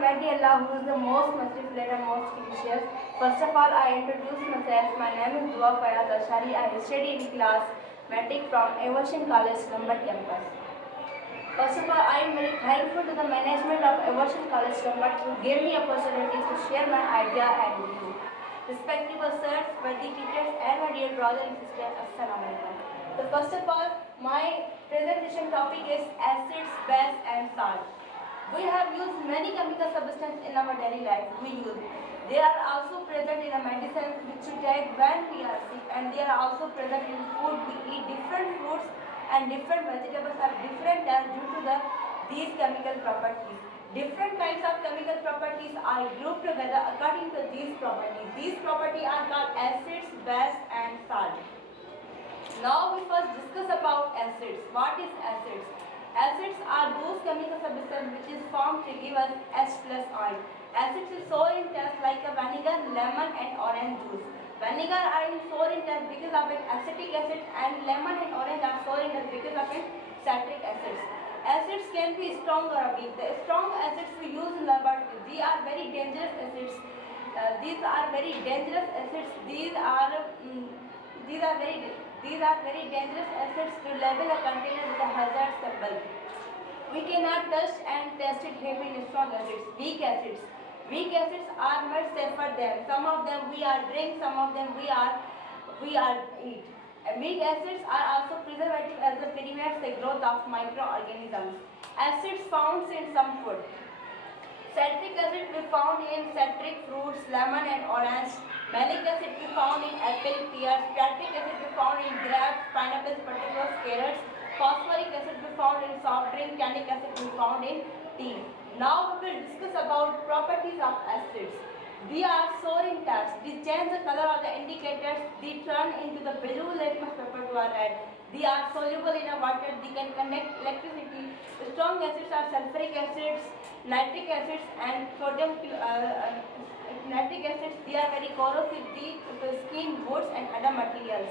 Almighty Allah, who is the most merciful and most gracious. First of all, I introduce myself. My name is Dua Fayaz Ashari. I study in class Matric from Eversham College, Number campus. First of all, I am very thankful to the management of Eversham College, Number, who gave me opportunity to share my idea and view. Respectable sirs, worthy teachers, and my dear brothers and sisters, Assalamu alaikum. So first of all, my presentation topic is acids, base, and salt. We have used many chemical substances in our daily life. They are also present in the medicines which we take when we are sick, and they are also present in food. We eat different fruits and different vegetables have different taste due to these chemical properties. Different kinds of chemical properties are grouped together according to these properties. These properties are called acids, base, and salt. Now we first discuss about acids. What is acids? Acids are those chemical substances which is formed to give us H plus ion. Acids is sour in taste like a vinegar, lemon and orange juice. Vinegar are in sour in taste because of an acetic acid, and lemon and orange are sour in taste because of an citric acid. Acids can be strong or weak. The strong acids we use in laboratory, these are very dangerous acids. These are very dangerous acids. These are very dangerous acids to label a container with a hazard symbol. We cannot touch and test it heavy in strong acids. Weak acids. Weak acids are much safer than. Some of them we are drink, some of them we are eat. Weak acids are also preservative as they prevent the growth of microorganisms. Acids found in some food. Citric acid we found in citric fruits, lemon and orange. Malic acid we found in apple, pears. Tartaric acid we found in grapes, pineapples, potatoes, carrots. Phosphoric acid we found in soft drink. Tannic acid we found in tea. Now we will discuss about properties of acids. They are sour in taste. They change the color of the indicators. They turn into the blue litmus paper to a red. They are soluble in a water. They can conduct electricity. Strong acids are sulfuric acids, nitric acids, and sodium nitric acids. They are very corrosive to skin, woods, and other materials.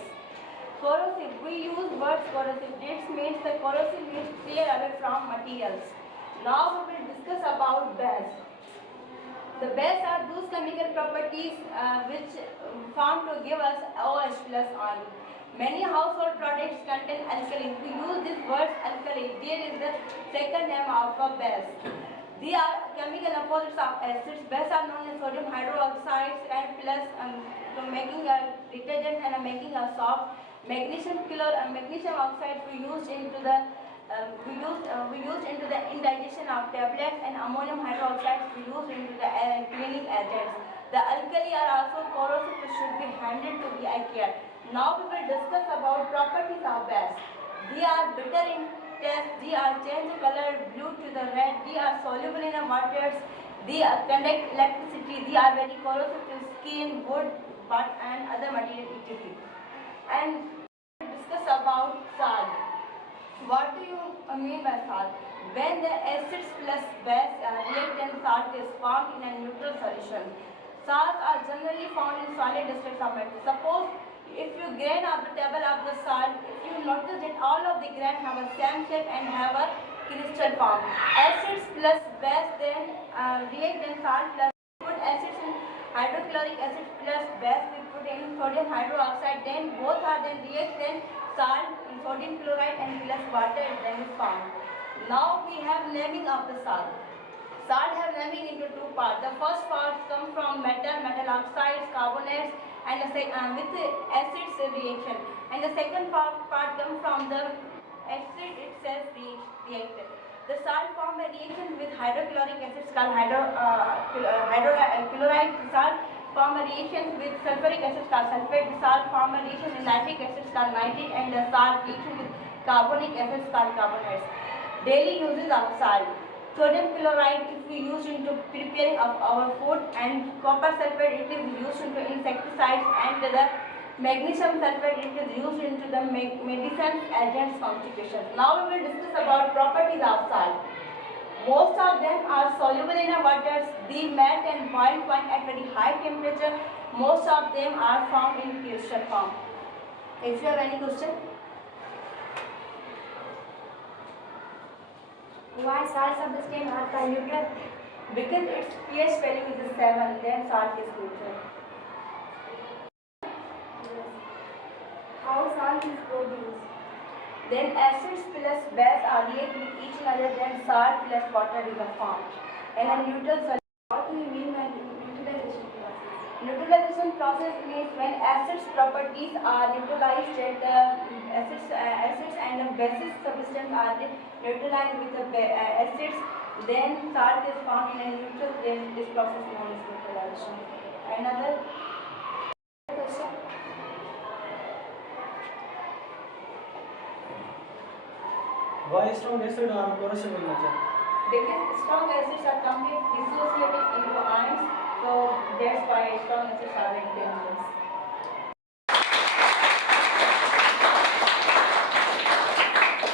Corrosive. We use words corrosive. This means the corrosive means tear away from materials. Now we will discuss about base. The base are those chemical properties which form to give us OH plus ion. Many household products contain alkali. We use this word alkali. There is the second name of a base. They are chemical opposites of acids. Base are known as sodium hydroxides and plus making a detergent and making a soft. Magnesium oxide we used into the indigestion of tablets, and ammonium hydroxide we used into the cleaning agents. The alkali are also corrosive which should be handled to be care. Now we will discuss about properties of base. They are bitter in taste. They are change color blue to the red. They are soluble in waters. They conduct electricity. They are very corrosive to skin, wood, and other materials etc. And discuss about salt. What do you mean by salt? When the acids plus base react, then salt is formed in a neutral solution. Salts are generally found in solid states of matter. Suppose if you grain of the table of the salt, if you notice that all of the grain have a same shape and have a crystal form. Acids plus base then react, then salt plus put acids in hydrochloric acid plus base we put in sodium hydroxide, then both are then react, then salt, sodium chloride and plus water then is formed. Now we have naming of the salt. Salt have naming into two parts. The first part comes from metal oxides, carbonates, and with the acids reaction. And the second part comes from the acid itself reacted. The salt form a reaction with hydrochloric acids called chloride. Salt form a reaction with sulfuric acid called sulfate. The salt form a reaction with nitric acid called nitrate, and the salt reaction with carbonic acid called carbonates. Daily uses of salt. Sodium chloride if we use into preparing of our food, and copper sulfate it is used into insecticides, and the magnesium sulfate it is used into the medicine agents constitution. Now we will discuss about properties of salt. Most of them are soluble in waters. They melt and boil point at very high temperature. Most of them are found in crystal form. If you have any question. Why salts of the stain are called neutral? Because its pH value is 7, then salt is neutral. How salt is produced? Then acids plus base are react with each other, then salt plus water is formed. And a neutral solution. What do you mean by neutralization process? Neutralization process means when acids properties are neutralized, that acids and basis substance are neutralized with the acids, then salt is formed in a neutral, then this process known as neutralization. Another Question. Why strong acid are corrosive in nature? because strong acids are completely dissociated into ions, so that's why strong acids are very dangerous.